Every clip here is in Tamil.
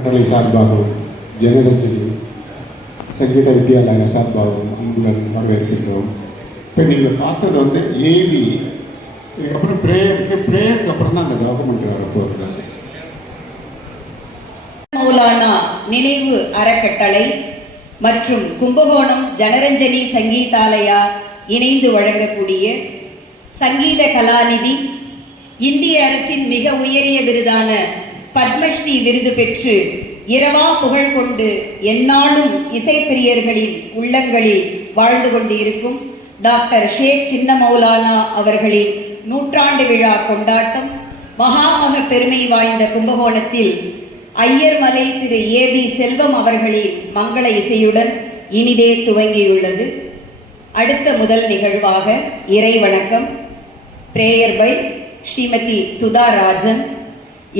கட்டளை சார்பாகவும் ஜனரஞ்சனி சங்கீத வித்யாலயா சார்பாகவும் அன்புடன் வரவேற்கின்றோம். இப்போ நீங்கள் பார்த்தது வந்து ஏவி, இதுக்கப்புறம் ப்ரேயருக்கு அப்புறம் தான் அந்த டாக்குமெண்ட் வரப்போகுது. மௌலானா நினைவு அறக்கட்டளை மற்றும் கும்பகோணம் ஜனரஞ்சனி சங்கீதாலயா இணைந்து வழங்கக்கூடிய சங்கீத கலாநிதி, இந்திய அரசின் மிக உயரிய விருதான பத்மஸ்ரீ விருது பெற்று இரவா புகழ் கொண்டு எந்நாளும் இசைப்பிரியர்களின் உள்ளங்களில் வாழ்ந்து கொண்டு இருக்கும் டாக்டர் ஷேக் சின்ன மௌலானா அவர்களின் நூற்றாண்டு விழா கொண்டாட்டம் மகாமக பெருமை வாய்ந்த கும்பகோணத்தில் ஐயர்மலை திரு ஏபி செல்வம் அவர்களின் மங்கள இசையுடன் இனிதே துவங்கியுள்ளது. அடுத்த முதல் நிகழ்வாக இறை வணக்கம் பிரேயர் பை ஸ்ரீமதி சுதா ராஜன்.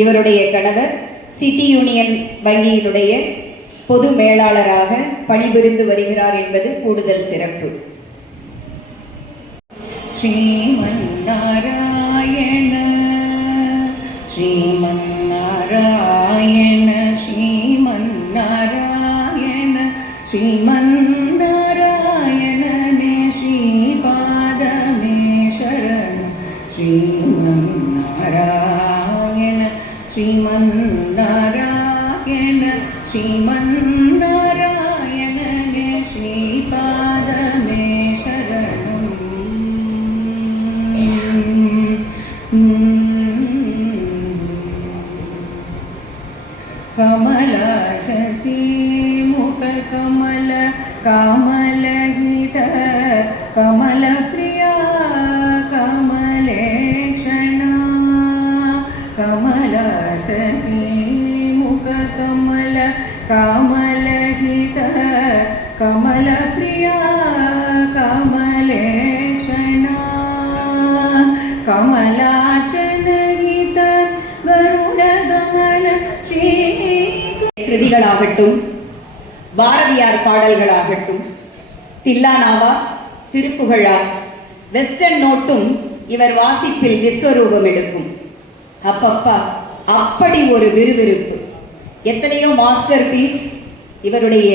இவருடைய கணவர் சிட்டி யூனியன் வங்கியினுடைய பொது மேலாளராக பணிபுரிந்து வருகிறார் என்பது கூடுதல் சிறப்பு. ஸ்ரீமன் நாராயண ஸ்ரீமன் நாராயண ஸ்ரீமன் நாராயண ஸ்ரீமன் நாராயணனே ஸ்ரீபாதமே சரணம் ஸ்ரீமன் நாராயண ஸ்ரீமன் நாராயண ஸ்ரீமன் நாராயணனே ஸ்ரீபாதமே சரணம். கமலாசதி முக கமல கமலஹித கமல பிரியா கமலேக்ஷணா கமலாசதி முக கமல கமலஹித கமல பிரியா கமலேக்ஷணா கமலாச்சனஹித கருட கமல ஸ்ரீ கிருதிகளாகட்டும், பாரதியார் பாடல்களாகட்டும், தில்லானாவா, திருப்புகழா, வெஸ்டர்ன் நோட்டும் இவர் வாசிப்பில் விஸ்வரூபம் எடுக்கும். அப்பப்பா, அப்படி ஒரு விறுவிறுப்பு! எத்தனையோ மாஸ்டர் பீஸ் இவருடைய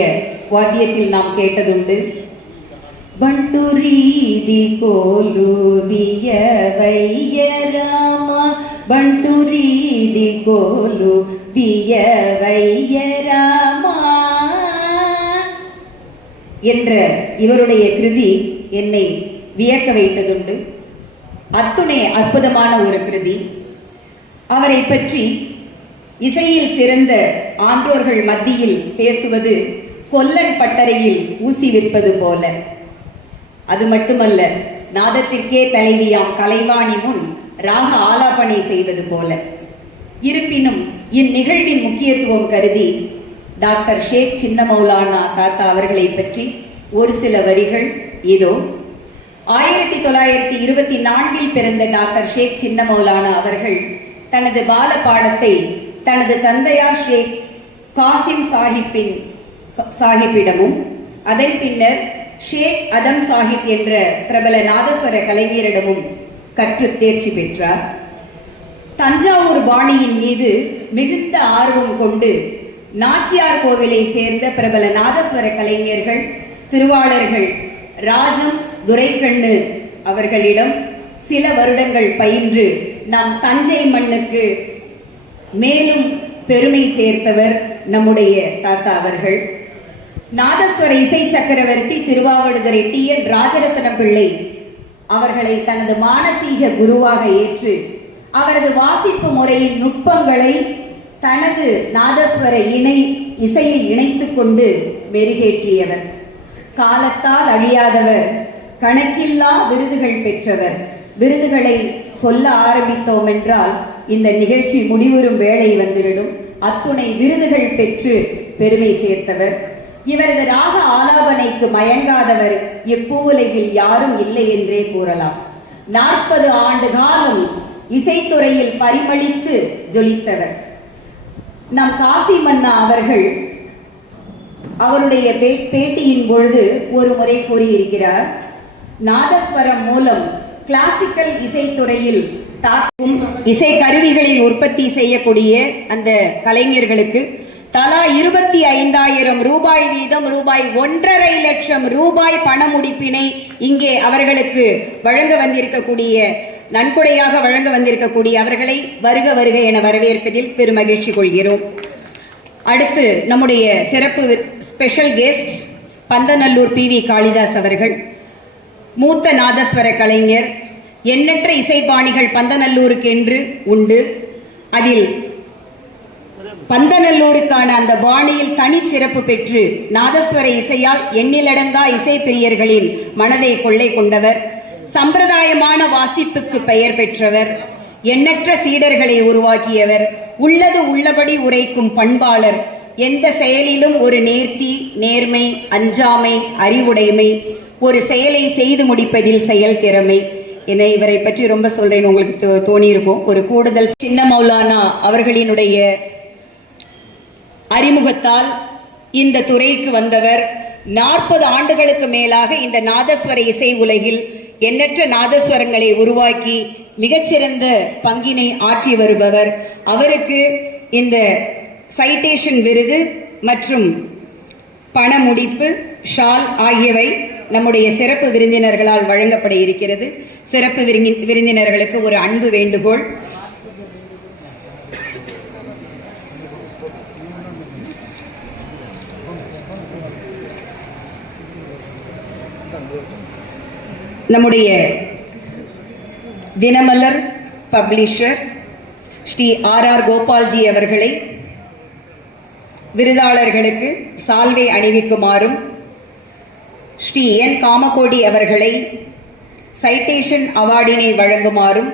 வாத்தியத்தில் நாம் கேட்டதுண்டு. பண்டுரீதி கோலுவிய வையராமா பண்டுரீதி கோலு விய வையராமா என்ற இவருடைய கிருதி என்னை வியக்க வைத்ததுண்டு. அத்துணை அற்புதமான ஒரு கிருதி. அவரை பற்றி இசையில் சிறந்த ஆன்றோர்கள் மத்தியில் பேசுவது கொல்லன் பட்டறையில் ஊசி விற்பது போல. அது மட்டுமல்ல, நாதத்திற்கே தலைவியாம் கலைவாணி முன் ராக ஆலாபனை செய்வது போல. இருப்பினும் இந்நிகழ்வின் முக்கியத்துவம் கருதி டாக்டர் ஷேக் சின்ன மௌலானா தாத்தா அவர்களை பற்றி ஒரு சில வரிகள் இதோ. 1924 பிறந்த டாக்டர் ஷேக் சின்ன மௌலானா அவர்கள் தனது பால பாடத்தை தனது தந்தையார் ஷேக் காசிம் சாஹிப்பிடமும் அதன் பின்னர் ஷேக் அதம் சாஹிப் என்ற பிரபல நாதஸ்வர கலைஞரிடமும் கற்று தேர்ச்சி பெற்றார். தஞ்சாவூர் பாணியின் மீது மிகுந்த ஆர்வம் கொண்டு நாச்சியார் கோவிலை சேர்ந்த பிரபல நாதஸ்வர கலைஞர்கள் திருவாளர்கள் ராஜம் துரைக்கண்ணு அவர்களிடம் சில வருடங்கள் பயின்று நாம் தஞ்சை மண்ணுக்கு மேலும் பெருமை சேர்த்தவர் நம்முடைய தாத்தா அவர்கள். நாதஸ்வர இசை சக்கரவர்த்தி திருவாவடுதுறை TN ராஜரத்ன பிள்ளை அவர்களை தனது மானசீக குருவாக ஏற்று அவரது வாசிப்பு முறையின் நுட்பங்களை தனது நாதஸ்வர இசையில் இணைத்து கொண்டு மெருகேற்றியவர். காலத்தால் அழியாதவர், கணக்கில்லா விருதுகள் பெற்றவர். விருதுகளை சொல்ல ஆரம்பித்தோம் என்றால் இந்த நிகழ்ச்சி முடிவுறும் வேளை வந்துவிடும். அத்துணை விருதுகள் பெற்று பெருமை சேர்த்தவர். இவரது ராக ஆலாபனைக்கு மயங்காதவர் எப்பூவுலகில் யாரும் இல்லை என்றே கூறலாம். 40 ஆண்டு காலம் இசைத்துறையில் பரிமளித்து ஜொலித்தவர். நம் காசி மன்னா அவர்கள் அவருடைய பேட்டியின் பொழுது ஒரு முறை கூறியிருக்கிறார், நாதஸ்வரம் மூலம் கிளாசிக்கல் இசைத்துறையில் தாக்கும் இசை கருவிகளில் உற்பத்தி செய்யக்கூடிய அந்த கலைஞர்களுக்கு தலா 25,000 ரூபாய் வீதம் ரூபாய் 1,50,000 லட்சம் ரூபாய் பண முடிப்பினை இங்கே அவர்களுக்கு வழங்க வந்திருக்கக்கூடிய நன்கொடையாக வழங்க வந்திருக்கக்கூடிய அவர்களை வருக வருக என வரவேற்பதில் பெருமகிழ்ச்சி கொள்கிறோம். அடுத்து நம்முடைய சிறப்பு special guest Pandanallur PV Kalidas அவர்கள். மூத்த நாதஸ்வர கலைஞர். எண்ணற்ற இசைப்பாணிகள் பந்தநல்லூருக்கு என்று உண்டு. அதில் பந்தநல்லூருக்கான அந்த பாணியில் தனிச்சிறப்பு பெற்று நாதஸ்வர இசையால் எண்ணிலடங்கா இசை பிரியர்களின் மனதை கொள்ளை கொண்டவர். சம்பிரதாயமான வாசிப்புக்கு பெயர் பெற்றவர். எண்ணற்ற சீடர்களை உருவாக்கியவர். உள்ளது உள்ளபடி உரைக்கும் பண்பாளர். எந்த செயலிலும் ஒரு நேர்த்தி, நேர்மை, அஞ்சாமை, அறிவுடைமை, ஒரு செயலை செய்து முடிப்பதில் செயல் திறமை என இவரை பற்றி ரொம்ப சொல்றேன், உங்களுக்கு தோணியிருக்கும். ஒரு கூடுதல் சின்ன மௌலானா அவர்களினுடைய அறிமுகத்தால் இந்த துறைக்கு வந்தவர். 40 ஆண்டுகளுக்கு மேலாக இந்த நாதஸ்வர இசை உலகில் எண்ணற்ற நாதஸ்வரங்களை உருவாக்கி மிகச்சிறந்த பங்கினை ஆற்றி வருபவர். அவருக்கு இந்த சைட்டேஷன் விருது மற்றும் பண முடிப்பு, ஷால் ஆகியவை நம்முடைய சிறப்பு விருந்தினர்களால் வழங்கப்பட இருக்கிறது. சிறப்பு விருந்தினர்களுக்கு ஒரு அன்பு வேண்டுகோள். நம்முடைய தினமலர் பப்ளிஷர் ஸ்ரீ R.R. கோபால்ஜி அவர்களை விருதாளர்களுக்கு சால்வை அணிவிக்குமாறும், ஸ்ரீ N. காமகோடி அவர்களை சைட்டேஷன் அவார்டினை வழங்குமாறும்